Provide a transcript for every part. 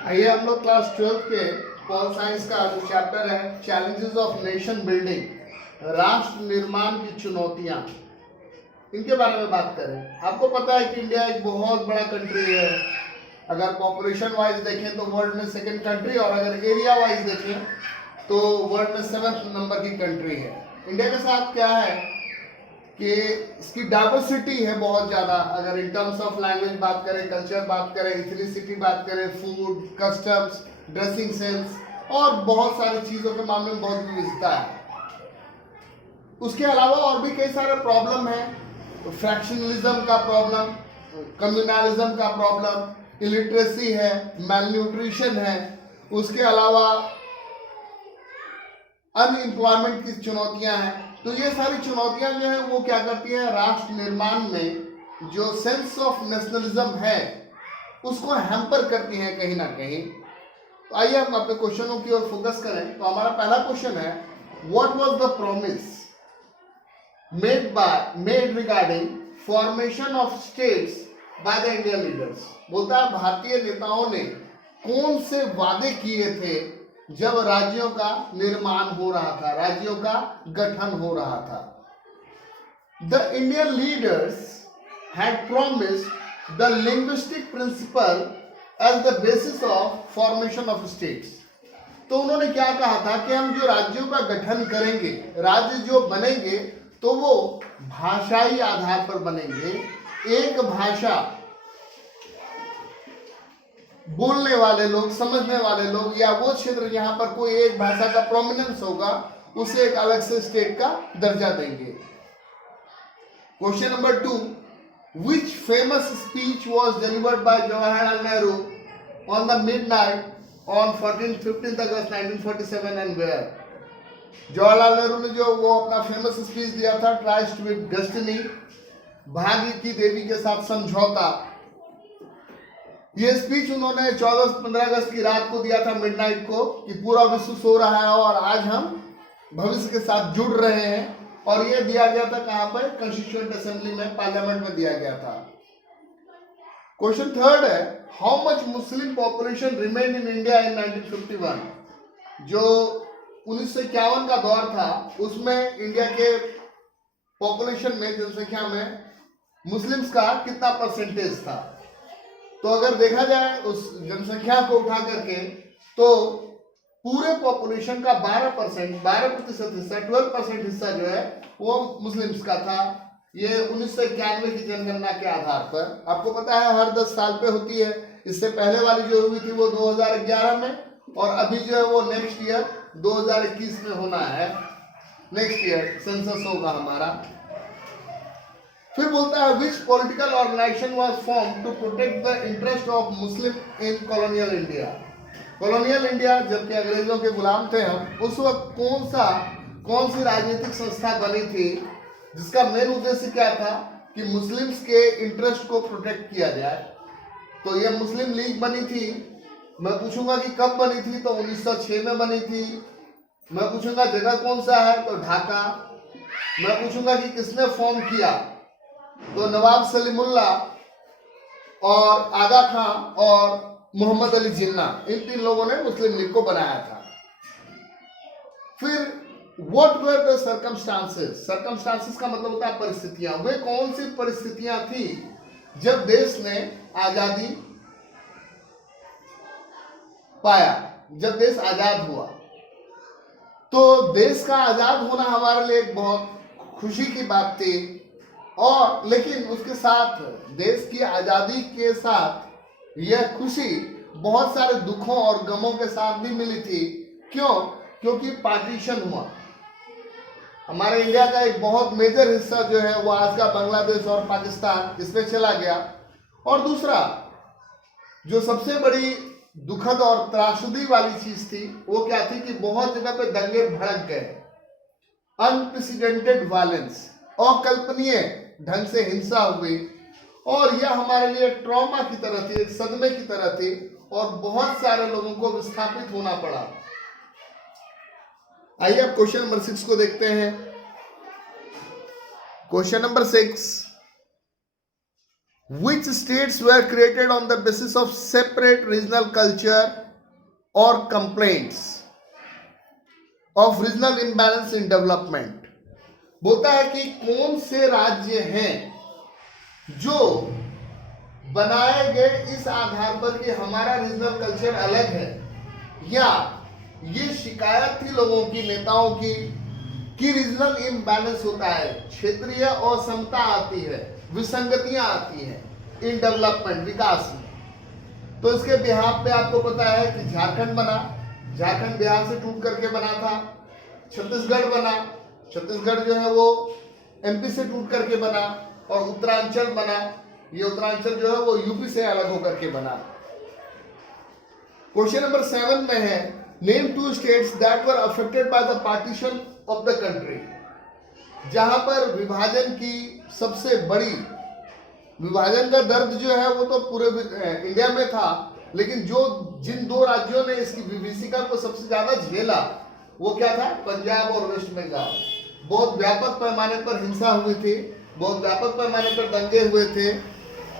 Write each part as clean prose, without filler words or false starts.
आइए हम लोग क्लास 12 के पॉल साइंस का जो चैप्टर है चैलेंजेस ऑफ नेशन बिल्डिंग, राष्ट्र निर्माण की चुनौतियां, इनके बारे में बात करें। आपको पता है कि इंडिया एक बहुत बड़ा कंट्री है। अगर पॉपुलेशन वाइज देखें तो वर्ल्ड में सेकंड कंट्री, और अगर एरिया वाइज देखें तो वर्ल्ड में 7th नंबर की कंट्री है। इंडिया के साथ क्या है कि इसकी डाइवर्सिटी है बहुत ज़्यादा। अगर इन टर्म्स ऑफ लैंग्वेज बात करें, कल्चर बात करें, इथनिसिटी बात करें, फूड, कस्टम्स, ड्रेसिंग सेंस और बहुत सारी चीज़ों के मामले में बहुत विविधता है। उसके अलावा और भी कई सारे प्रॉब्लम हैं। फ्रैक्शनलिज्म का प्रॉब्लम, कम्युनलिज्म का प्रॉब्लम, इलिटरेसी है, मैलन्यूट्रिशन है, उसके अलावा अनएम्प्लॉयमेंट की चुनौतियां हैं। तो ये सारी चुनौतियां जो है वो क्या करती हैं, राष्ट्र निर्माण में जो सेंस ऑफ नेशनलिज्म है उसको हैम्पर करती हैं कहीं ना कहीं। तो आइए हम अपने क्वेश्चनों की ओर फोकस करें। तो हमारा पहला क्वेश्चन है, what was the promise made regarding formation of states by the Indian leaders. बोलता है भारतीय नेताओं ने कौन से वादे किए थे जब राज्यों का निर्माण हो रहा था, राज्यों का गठन हो रहा था। The Indian leaders had promised the linguistic principle as the basis of formation of states. तो उन्होंने क्या कहा था कि हम जो राज्यों का गठन करेंगे, राज्य जो बनेंगे तो वो भाषाई आधार पर बनेंगे। एक भाषा बोलने वाले लोग, समझने वाले लोग, या वो क्षेत्र जहां पर कोई एक भाषा का प्रोमिनेंस होगा उसे एक अलग से स्टेट का दर्जा देंगे। Question number 2, which famous speech was delivered by Jawaharlal Nehru on the midnight on 15th August 1947 and where. Jawaharlal Nehru ने जो वो अपना फेमस स्पीच दिया था, ट्राइस्ट विद डेस्टिनी, भाग्य की देवी के साथ समझौता। ये स्पीच उन्होंने 14-15 अगस्त की रात को दिया था, मिडनाइट को, कि पूरा विश्व सो रहा है और आज हम भविष्य के साथ जुड़ रहे हैं। और ये दिया गया था कहां पर, कॉन्स्टिट्यूएंट असेंबली में, पार्लियामेंट में दिया गया था। क्वेश्चन थर्ड है, how much Muslim population remain in India in 1951। जो 1951 का दौर था उसमें इंडिया के पॉपुलेशन में, जनसंख्या में मुस्लिम्स का कितना परसेंटेज था। तो अगर देखा जाए उस जनसंख्या को उठा करके तो पूरे पॉपुलेशन का 12% हिस्सा, 12% हिस्सा जो है वो मुस्लिम्स का था। ये 1991 की जनगणना के आधार पर। आपको पता है हर 10 साल पे होती है। इससे पहले वाली जो हुई थी वो 2011 में, और अभी जो है वो नेक्स्ट ईयर 2021 में होना है। नेक्स्ट ईयर सेंसस होगा हमारा। फिर बोलता है, which political organisation was form to protect the interest of Muslim in colonial India. Colonial India, जबकि अंग्रेजों के गुलाम थे हम, उस वक्त कौन सी राजनीतिक संस्था बनी थी जिसका मेन उद्देश्य क्या था कि मुस्लिम्स के इंटरेस्ट को प्रोटेक्ट किया जाए। तो यह मुस्लिम लीग बनी थी। मैं पूछूंगा कि कब बनी थी, तो 1906 में बनी थी। मैं पूछूंगा जगह कौन सा है, तो ढाका। मैं पूछूंगा कि किसने फॉर्म किया, तो नवाब सलीमुल्लाह और आगा खां और मोहम्मद अली जिन्ना, इन 3 लोगों ने मुस्लिम लीग को बनाया था। फिर what were the circumstances. Circumstances का मतलब होता है परिस्थितियां। वे कौन सी परिस्थितियां थी जब देश ने आजादी पाया, जब देश आजाद हुआ। तो देश का आजाद होना हमारे लिए एक बहुत खुशी की बात थी, और लेकिन उसके साथ, देश की आजादी के साथ यह खुशी बहुत सारे दुखों और गमों के साथ भी मिली थी। क्यों? क्योंकि पार्टीशन हुआ। हमारे इंडिया का एक बहुत मेजर हिस्सा जो है वो आज का बांग्लादेश और पाकिस्तान, इसमें चला गया। और दूसरा जो सबसे बड़ी दुखद और त्रासदी वाली चीज थी वो क्या थी कि बहुत जगह पे दंगे भड़क गए। अनप्रेसिडेंटेड वायलेंस, अकल्पनीय ढंग से हिंसा हुई, और यह हमारे लिए ट्रॉमा की तरह थी, एक सदमे की तरह थी, और बहुत सारे लोगों को विस्थापित होना पड़ा। आइए अब क्वेश्चन नंबर 6 को देखते हैं। Question number 6, Which states were created on the basis of separate regional culture or complaints of regional imbalance in development? बोलता है कि कौन से राज्य हैं जो बनाए गए इस आधार पर कि हमारा रीजनल कल्चर अलग है, या ये शिकायत थी लोगों की, नेताओं की, कि रीजनल इम्बैलेंस होता है, क्षेत्रीय असमता आती है, विसंगतियां आती हैं इन डेवलपमेंट, विकास में। तो इसके बिहाफ पे आपको पता है कि झारखंड बना, झारखंड बिहार से टूट करके बना था। छत्तीसगढ़ बना, छत्तीसगढ़ जो है वो एमपी से टूट करके बना। और उत्तरांचल बना, ये उत्तरांचल जो है वो यूपी से अलग होकर के बना। क्वेश्चन नंबर 7 में है, name 2 states that were affected by the partition of the country. जहां पर विभाजन की सबसे बड़ी, विभाजन का दर्द जो है वो तो पूरे इंडिया में था, लेकिन जिन 2 राज्यों ने इसकी विभीषिका को सबसे ज्यादा झेला वो क्या था? पंजाब और वेस्ट बंगाल। बहुत व्यापक पैमाने पर हिंसा हुई थी, बहुत व्यापक पैमाने पर दंगे हुए थे,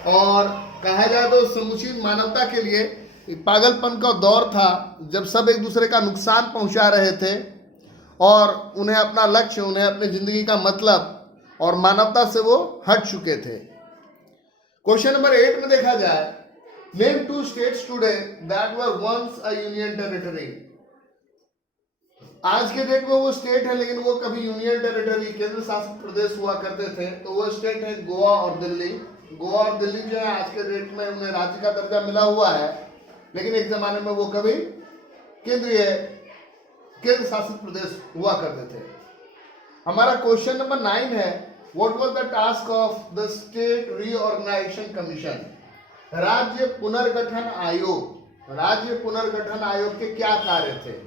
और कहा जाए तो समूची मानवता के लिए पागलपन का दौर था, जब सब एक दूसरे का नुकसान पहुंचा रहे थे और उन्हें अपना लक्ष्य, उन्हें अपनी जिंदगी का मतलब और मानवता से वो हट चुके थे। क्वेश्चन नंबर 8 में देखा जाए, name 2 states today that were once a union territory. आज के डेट में वो स्टेट है, लेकिन वो कभी यूनियन टेरिटरी, केंद्र शासित प्रदेश हुआ करते थे। तो वो स्टेट है गोवा और दिल्ली। गोवा और दिल्ली जो है आज के डेट में उन्हें राज्य का दर्जा मिला हुआ है, लेकिन एक जमाने में वो कभी केंद्र शासित प्रदेश हुआ करते थे। हमारा क्वेश्चन नंबर 9 है, what was the task of the state reorganisation commission. राज्य पुनर्गठन आयोग, राज्य पुनर्गठन आयोग के क्या कार्य थे?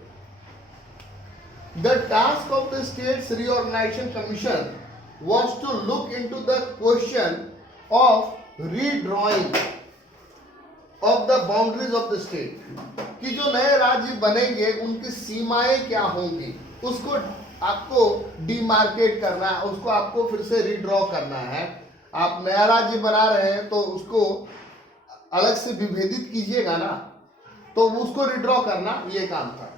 The task of the States Reorganization Commission was to look into the question of redrawing of the boundaries of the state, कि जो नए राज्य बनेंगे उनकी सीमाएं क्या होंगी, उसको आपको डिमार्केट करना है, उसको आपको फिर से रीड्रॉ करना है। आप नया राज्य बना रहे हैं तो उसको अलग से विभेदित कीजिएगा ना, तो उसको रीड्रॉ करना ये काम था।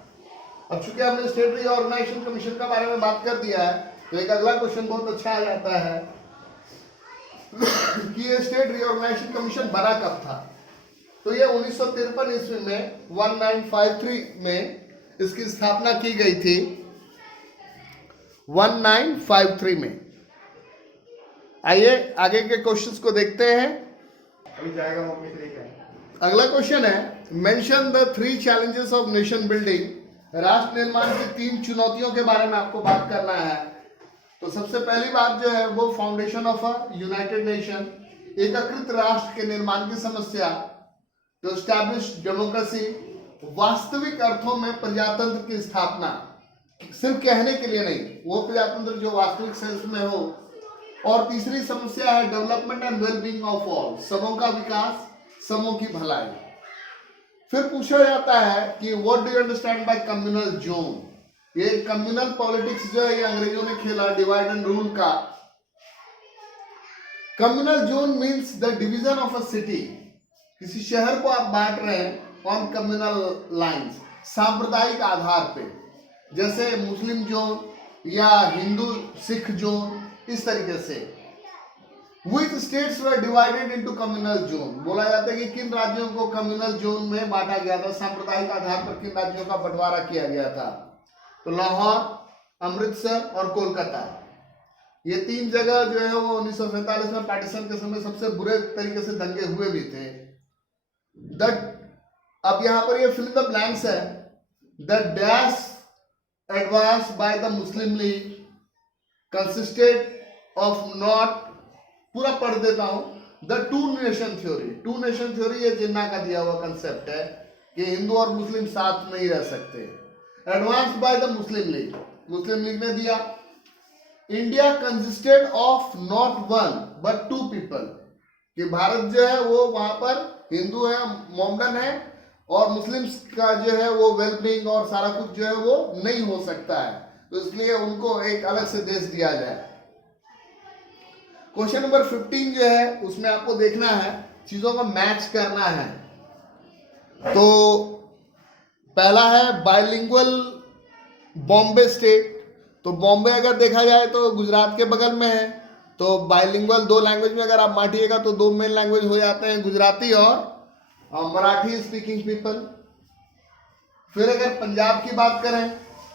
अब चूंकि हमने स्टेट रीऑर्गेनाइजेशन कमीशन के बारे में बात कर दिया है, तो एक अगला क्वेश्चन बहुत अच्छा आ जाता है कि ये स्टेट रीऑर्गेनाइजेशन कमीशन बना कब था। तो ये 1953 ईस्वी में 1953 में इसकी स्थापना की गई थी, 1953 में। आइए आगे के क्वेश्चंस को देखते हैं। अभी जाएगा अगला क्वेश्चन है, mention the 3 challenges of nation building. राष्ट्र निर्माण की 3 चुनौतियों के बारे में आपको बात करना है। तो सबसे पहली बात जो है वो foundation of a United nation, एकीकृत राष्ट्र के निर्माण की समस्या। तो एस्टैब्लिश्ड डेमोक्रेसी, वास्तविक अर्थों में प्रजातंत्र की स्थापना, सिर्फ कहने के लिए नहीं, वो प्रजातंत्र जो वास्तविक सेंस में हो। और तीसरी समस्या है development and wellbeing of all, सबों का विकास, सबों की भलाई। फिर पूछा जाता है कि what do you understand by communal zone. ये कम्युनल पॉलिटिक्स जो है ये अंग्रेजों ने खेला, डिवाइड एंड रूल का। Communal zone means the division of a city, किसी शहर को आप बांट रहे हैं ऑन कम्युनल लाइंस, सांप्रदायिक आधार पे, जैसे मुस्लिम जोन या हिंदू सिख जोन, इस तरीके से। Which states were divided into communal zone? बोला जाता है कि किन राज्यों को कम्युनल जोन में बांटा गया था, सांप्रदायिक आधार पर किन राज्यों का बंटवारा किया गया था। तो लाहौर, अमृतसर और कोलकाता, ये 3 जगह जो है वो 1947 में पार्टीशन के समय सबसे बुरे तरीके से दंगे हुए भी थे। अब यहाँ पर ये फिल द ब्लैंक्स है। The dash advance by the Muslim league consisted of not, पूरा पढ़ देता हूं, the 2 nation theory. 2 nation theory ये जिन्ना का दिया हुआ कंसेप्ट है कि हिंदू और मुस्लिम साथ नहीं रह सकते। Advance by the Muslim league, Muslim league ने दिया। India consisted of not 1 but 2 people, कि भारत जो है वो वहां पर हिंदू है, मोमडन है, और मुस्लिम्स का जो है वो वेलबींग और सारा कुछ जो है वो नहीं हो सकता है, तो इसलिए उनको एक अलग से देश दिया जाए। क्वेश्चन नंबर 15 जो है उसमें आपको देखना है, चीजों को मैच करना है। तो पहला है बाइलिंगुअल बॉम्बे स्टेट। तो बॉम्बे अगर देखा जाए तो गुजरात के बगल में है, तो बाइलिंगुअल 2 लैंग्वेज में अगर आप बांटिएगा तो 2 मेन लैंग्वेज हो जाते हैं, गुजराती और मराठी स्पीकिंग पीपल। फिर अगर पंजाब की बात करें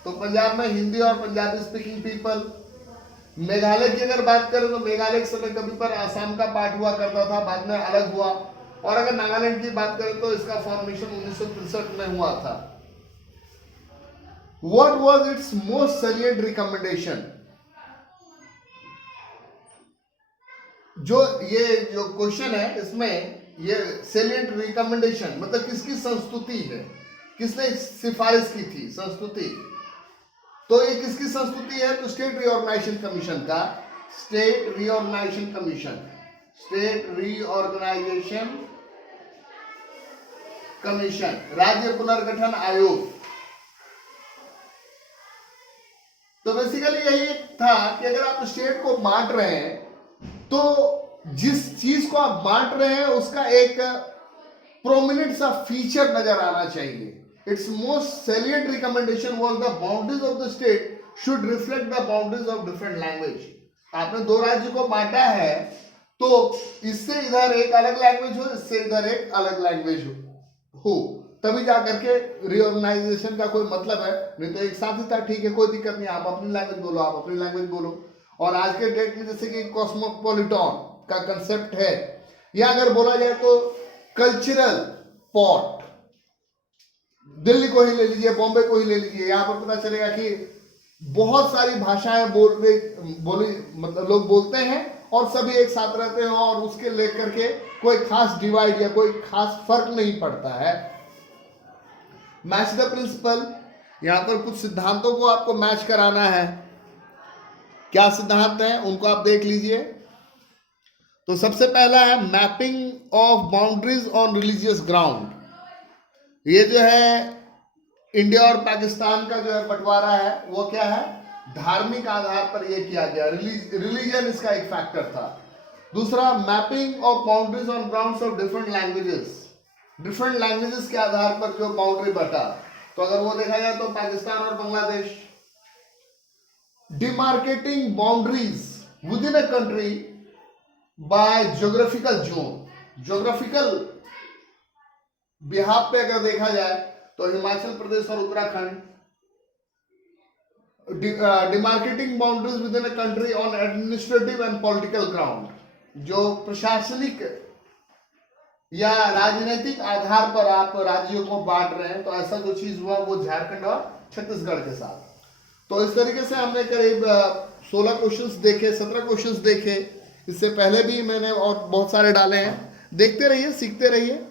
तो पंजाब में हिंदी और पंजाबी स्पीकिंग पीपल। मेघालय की अगर बात करें तो मेघालय के समय कभी पर आसाम का पार्ट हुआ करता था, बाद में अलग हुआ। और अगर नागालैंड की बात करें तो इसका फॉर्मेशन 1963 में हुआ था। What was its most salient recommendation? जो क्वेश्चन है इसमें ये सेलिएंट रिकमेंडेशन मतलब किसकी संस्तुति है, किसने सिफारिश की थी संस्तुति। तो ये किसकी संस्तुति है? तो स्टेट रीऑर्गेनाइजेशन कमीशन का, स्टेट रीऑर्गेनाइजेशन कमीशन, राज्य पुनर्गठन आयोग। तो बेसिकली यही था कि अगर आप स्टेट को बांट रहे हैं तो जिस चीज को आप बांट रहे हैं उसका एक प्रोमिनेंट सा फीचर नजर आना चाहिए। It's most salient recommendation was the boundaries of the state should reflect the boundaries of different language. आपने 2 राज्य को बांटा है तो इससे इधर एक अलग लैंग्वेज हो, इससे इधर एक अलग लैंग्वेज हो, तभी जाकर के रीऑर्गेनाइजेशन का कोई मतलब है। नहीं तो एक साथ ही था, ठीक है कोई दिक्कत नहीं, आप अपनी लैंग्वेज बोलो, आप अपनी लैंग्वेज बोलो। और आज के डेट में जैसे कि कॉस्मोपॉलिटन का कंसेप्ट है, या अगर बोला जाए तो कल्चरल पॉट, दिल्ली को ही ले लीजिए, बॉम्बे को ही ले लीजिए, यहाँ पर पता चलेगा कि बहुत सारी भाषाएं मतलब लोग बोलते हैं और सभी एक साथ रहते हैं और उसके लेकर के कोई खास डिवाइड या कोई खास फर्क नहीं पड़ता है। मैच द प्रिंसिपल, यहां पर कुछ सिद्धांतों को आपको मैच कराना है। क्या सिद्धांत हैं उनको आप देख लीजिए। तो सबसे पहला है mapping of boundaries on religious ground. ये जो है इंडिया और पाकिस्तान का जो है बंटवारा है वो क्या है, धार्मिक आधार पर ये किया गया, रिलीजन इसका एक फैक्टर था। दूसरा mapping of boundaries on grounds of different languages के आधार पर जो बाउंड्री बटा। तो अगर वो देखा जाए तो पाकिस्तान और Bangladesh. Demarcating boundaries with in a country bye geographical zone. Geographical behalf पे अगर देखा जाए तो हिमाचल प्रदेश और Uttarakhand. Demarcating boundaries with in a country on administrative and political ground, जो प्रशासनिक या राजनीतिक आधार पर आप राज्यों को बांट रहे हैं। तो ऐसा जो चीज हुआ वो झारखंड और छत्तीसगढ़ के साथ। तो इस तरीके से हमने करीब 16 क्वेश्चंस देखे, 17 क्वेश्चंस देखे। इससे पहले भी मैंने और बहुत सारे डाले हैं। देखते रहिए, सीखते रहिए।